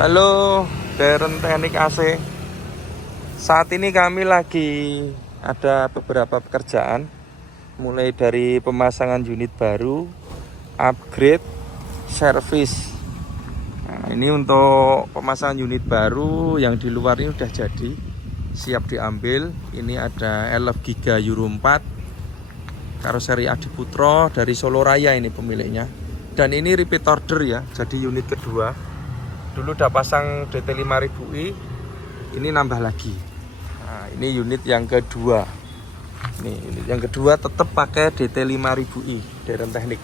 Halo, Darren Teknik AC. Saat ini kami lagi ada beberapa pekerjaan, mulai dari pemasangan unit baru, upgrade, servis. Nah, ini untuk pemasangan unit baru yang di luar ini udah jadi, siap diambil. Ini ada LF Giga Euro 4, karoseri Adi Putro dari Solo Raya ini pemiliknya. Dan ini repeat order ya, jadi unit kedua. Dulu udah pasang DT 5000i, ini nambah lagi. Nah, ini unit yang kedua. Nih, unit yang kedua tetap pakai DT 5000i Darren Teknik.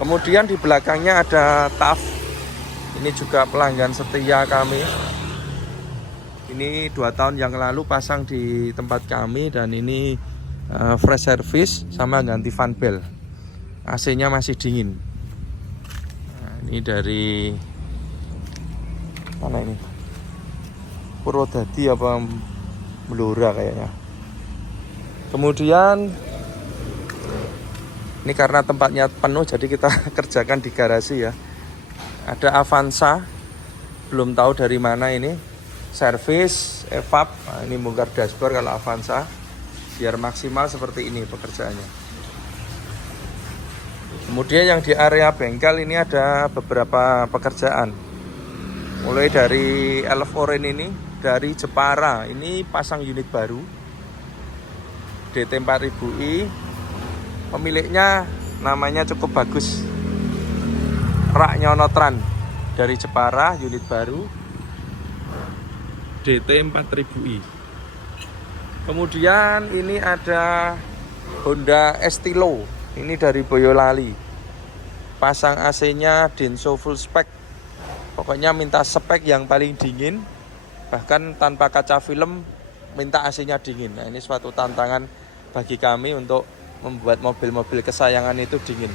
Kemudian di belakangnya ada TAF. Ini juga pelanggan setia kami. Ini 2 tahun yang lalu pasang di tempat kami, dan ini fresh service sama ganti fan belt. AC-nya masih dingin. Nah, ini dari mana ini? Purwodadi apa Blora kayaknya. Kemudian ini karena tempatnya penuh, jadi kita kerjakan di garasi ya. Ada Avanza, belum tahu dari mana ini. Servis, evap. Nah, ini bongkar dashboard kalau Avanza, biar maksimal seperti ini pekerjaannya. Kemudian yang di area bengkel ini ada beberapa pekerjaan. Mulai dari LF Orange ini, dari Jepara, ini pasang unit baru DT 4000i. Pemiliknya namanya cukup bagus, Rak Nyonotran, dari Jepara, unit baru DT 4000i. Kemudian ini ada Honda Estilo, ini dari Boyolali, pasang AC-nya Denso full spec. Pokoknya minta spek yang paling dingin, bahkan tanpa kaca film, minta AC-nya dingin. Nah, ini suatu tantangan bagi kami untuk membuat mobil-mobil kesayangan itu dingin.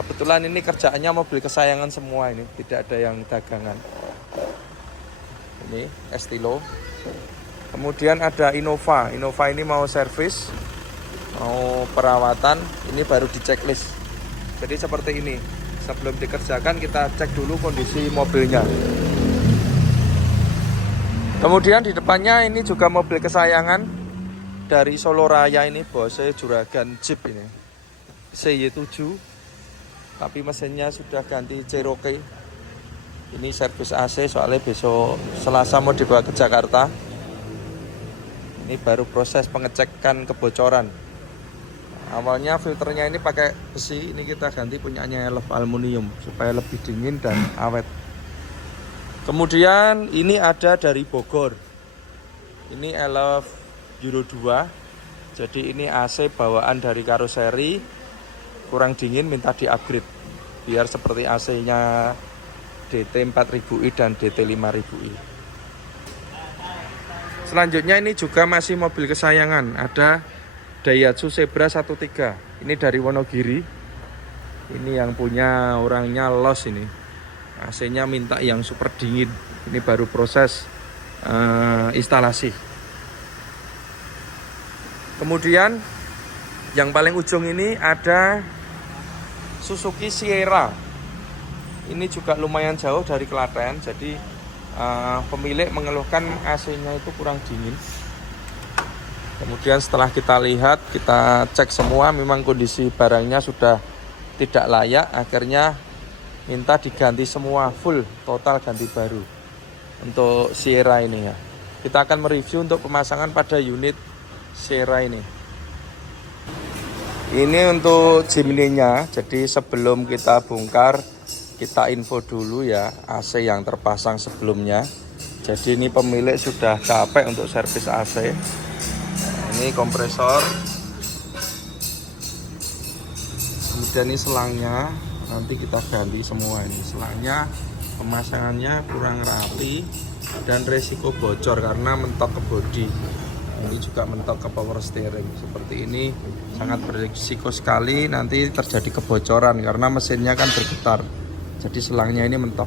Kebetulan ini kerjaannya mobil kesayangan semua, ini tidak ada yang dagangan. Ini Estilo. Kemudian ada Innova. Innova ini mau servis, mau perawatan, ini baru di checklist. Jadi seperti ini. Sebelum dikerjakan kita cek dulu kondisi mobilnya. Kemudian di depannya ini juga mobil kesayangan dari Solo Raya, ini Bose Juragan Jeep ini CY7, tapi mesinnya sudah ganti Cherokee. Ini servis AC, soalnya besok Selasa mau dibawa ke Jakarta. Ini baru proses pengecekan kebocoran. Awalnya filternya ini pakai besi, ini kita ganti punyanya LF aluminium supaya lebih dingin dan awet. Kemudian ini ada dari Bogor. Ini LF Euro 2. Jadi ini AC bawaan dari karoseri, kurang dingin minta di-upgrade biar seperti AC-nya DT 4000i dan DT 5000i. Selanjutnya ini juga masih mobil kesayangan, ada Daihatsu Zebra 13. Ini dari Wonogiri. Ini yang punya orangnya Los ini. AC-nya minta yang super dingin. Ini baru proses instalasi. Kemudian yang paling ujung ini ada Suzuki Sierra. Ini juga lumayan jauh dari Klaten. Jadi pemilik mengeluhkan AC-nya itu kurang dingin. Kemudian setelah kita lihat, kita cek semua, memang kondisi barangnya sudah tidak layak. Akhirnya minta diganti semua, full, total ganti baru untuk Sierra ini ya. Kita akan mereview untuk pemasangan pada unit Sierra ini. Ini untuk Gemini-nya. Jadi sebelum kita bongkar, kita info dulu ya AC yang terpasang sebelumnya. Jadi ini pemilik sudah capek untuk servis AC. Ini kompresor, kemudian ini selangnya, nanti kita ganti semua. Ini selangnya, pemasangannya kurang rapi dan resiko bocor karena mentok ke bodi. Ini juga mentok ke power steering. Seperti ini sangat berisiko sekali nanti terjadi kebocoran karena mesinnya kan bergetar. Jadi selangnya ini mentok.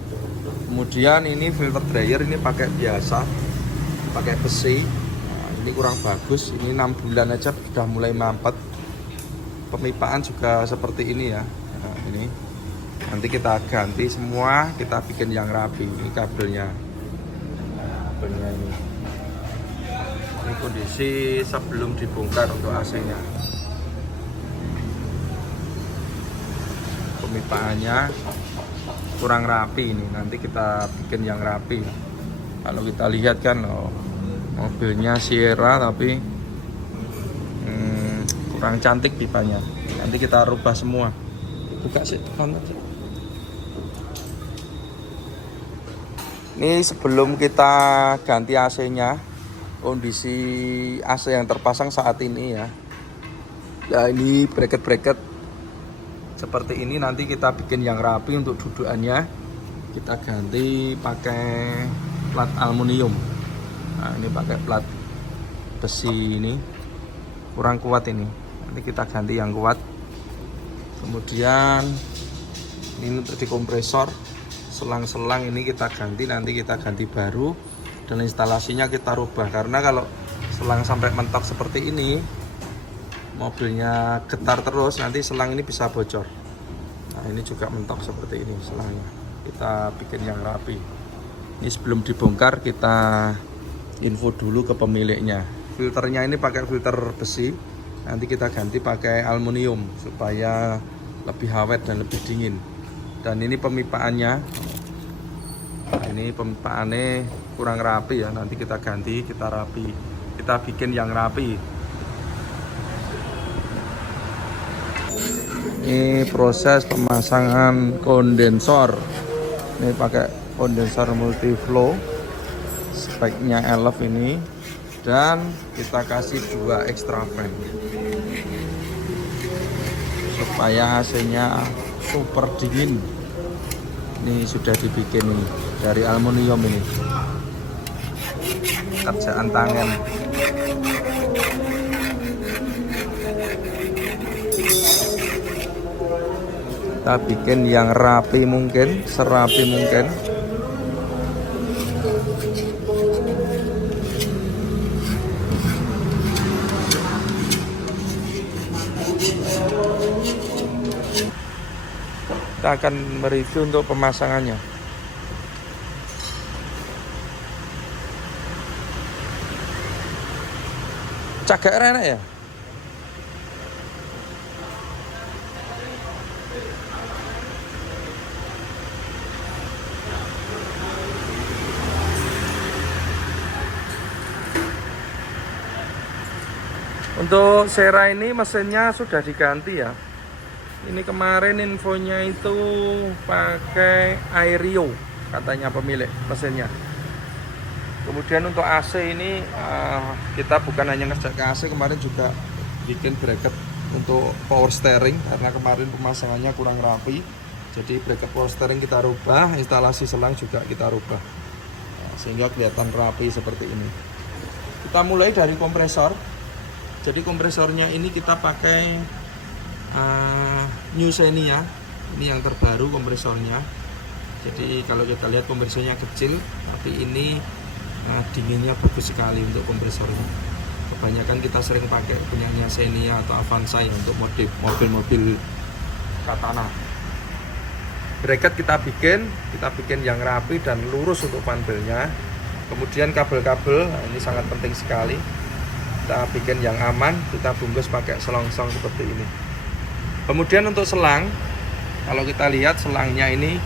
Kemudian ini filter dryer ini pakai biasa, pakai besi. Ini kurang bagus, ini 6 bulan aja sudah mulai mampet. Pemipaan juga seperti ini ya. Nah, ini Nanti kita ganti semua, kita bikin yang rapi. Ini kabelnya. Kabelnya ini. Ini kondisi sebelum dibongkar untuk AC-nya. Pemipaannya kurang rapi ini. Nanti kita bikin yang rapi. Kalau kita lihat kan, mobilnya Sierra tapi kurang cantik pipanya. Nanti kita rubah semua. Buka sih, tekan aja. Ini sebelum kita ganti AC-nya, kondisi AC yang terpasang saat ini ya. Ya ini bracket-bracket seperti ini, nanti kita bikin yang rapi untuk dudukannya. Kita ganti pakai plat aluminium. Nah, ini pakai plat besi ini. Kurang kuat ini. Nanti kita ganti yang kuat. Kemudian ini untuk di kompresor. Selang-selang ini kita ganti, nanti kita ganti baru. Dan instalasinya kita rubah, karena kalau selang sampai mentok seperti ini, mobilnya getar terus, nanti selang ini bisa bocor. Nah ini juga mentok seperti ini selangnya. Kita bikin yang rapi. Ini sebelum dibongkar kita info dulu ke pemiliknya. Filternya ini pakai filter besi, nanti kita ganti pakai aluminium supaya lebih awet dan lebih dingin. Dan ini pemipaannya, ini pemipaannya kurang rapi ya, nanti kita ganti, kita rapi, kita bikin yang rapi. Ini proses pemasangan kondensor. Ini pakai kondensor multiflow, speknya LF ini, dan kita kasih 2 extra fan supaya AC-nya super dingin. Ini sudah dibikin ini dari aluminium ini, kerjaan tangan. Kita bikin yang rapi mungkin, serapi mungkin. Kita akan mereview untuk pemasangannya. Cagak enak ya? Untuk Sierra ini mesinnya sudah diganti ya. Ini kemarin infonya itu pakai Aerio katanya pemilik mesinnya. Kemudian untuk AC ini kita bukan hanya ngerjain ke AC, kemarin juga bikin bracket untuk power steering karena kemarin pemasangannya kurang rapi. Jadi bracket power steering kita rubah, instalasi selang juga kita rubah, sehingga kelihatan rapi seperti ini. Kita mulai dari kompresor. Jadi kompresornya ini kita pakai New Xenia, ini yang terbaru kompresornya. Jadi kalau kita lihat kompresornya kecil, tapi ini dinginnya bagus sekali untuk kompresornya. Kebanyakan kita sering pakai punyanya Xenia atau Avanza ya, untuk mobil-mobil Katana. Bracket kita bikin yang rapi dan lurus untuk panelnya. Kemudian kabel-kabel, ini sangat penting sekali. Kita bikin yang aman, kita bungkus pakai selongsong seperti ini. Kemudian untuk selang, kalau kita lihat selangnya ini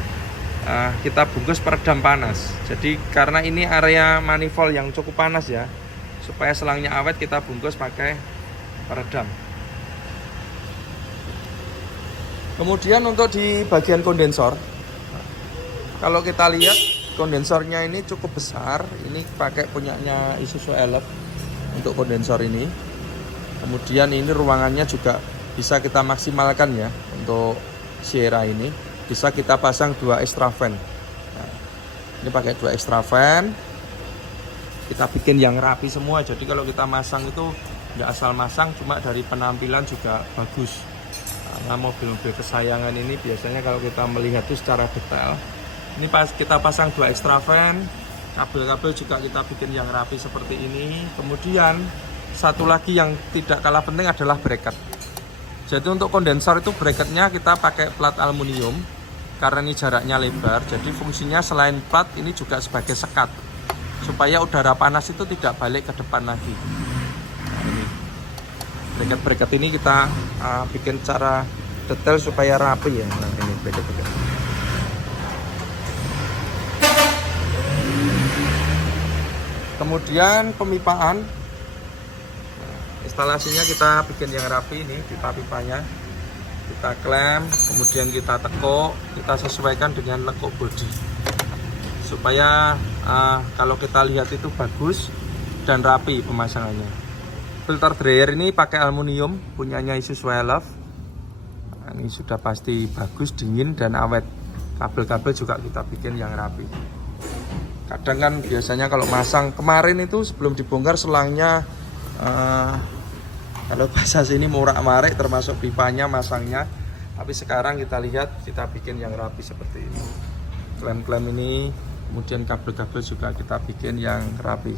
kita bungkus peredam panas. Jadi karena ini area manifold yang cukup panas ya, supaya selangnya awet kita bungkus pakai peredam. Kemudian untuk di bagian kondensor, kalau kita lihat kondensornya ini cukup besar. Ini pakai punyanya Isuzu LF untuk kondensor ini. Kemudian ini ruangannya juga bisa kita maksimalkan ya. Untuk Sierra ini bisa kita pasang 2 extra fan. Nah, ini pakai 2 extra fan. Kita bikin yang rapi semua. Jadi kalau kita masang itu nggak asal masang, cuma dari penampilan juga bagus. Karena mobil-mobil kesayangan ini biasanya kalau kita melihat itu secara detail. Ini pas kita pasang 2 extra fan. Kabel-kabel juga kita bikin yang rapi seperti ini. Kemudian satu lagi yang tidak kalah penting adalah bracket. Jadi untuk kondensor itu bracketnya kita pakai plat aluminium. karena ini jaraknya lebar, jadi fungsinya selain plat ini juga sebagai sekat supaya udara panas itu tidak balik ke depan lagi. Nah, ini bracket-bracket ini kita bikin cara detail supaya rapi ya. Nah, ini bracket-bracket. Kemudian pemipaan, instalasinya kita bikin yang rapi. Ini pipa-pipanya kita klem, kemudian kita tekuk, kita sesuaikan dengan lekuk bodi supaya kalau kita lihat itu bagus dan rapi pemasangannya. Filter dryer ini pakai aluminium, punyanya Isus Love. Nah, ini sudah pasti bagus, dingin dan awet. Kabel-kabel juga kita bikin yang rapi. Kadang kan biasanya kalau masang kemarin itu sebelum dibongkar selangnya kalau bahasa sini morak-marik, termasuk pipanya masangnya. Tapi sekarang kita lihat, kita bikin yang rapi seperti ini. Klem-klem ini, kemudian kabel-kabel juga kita bikin yang rapi.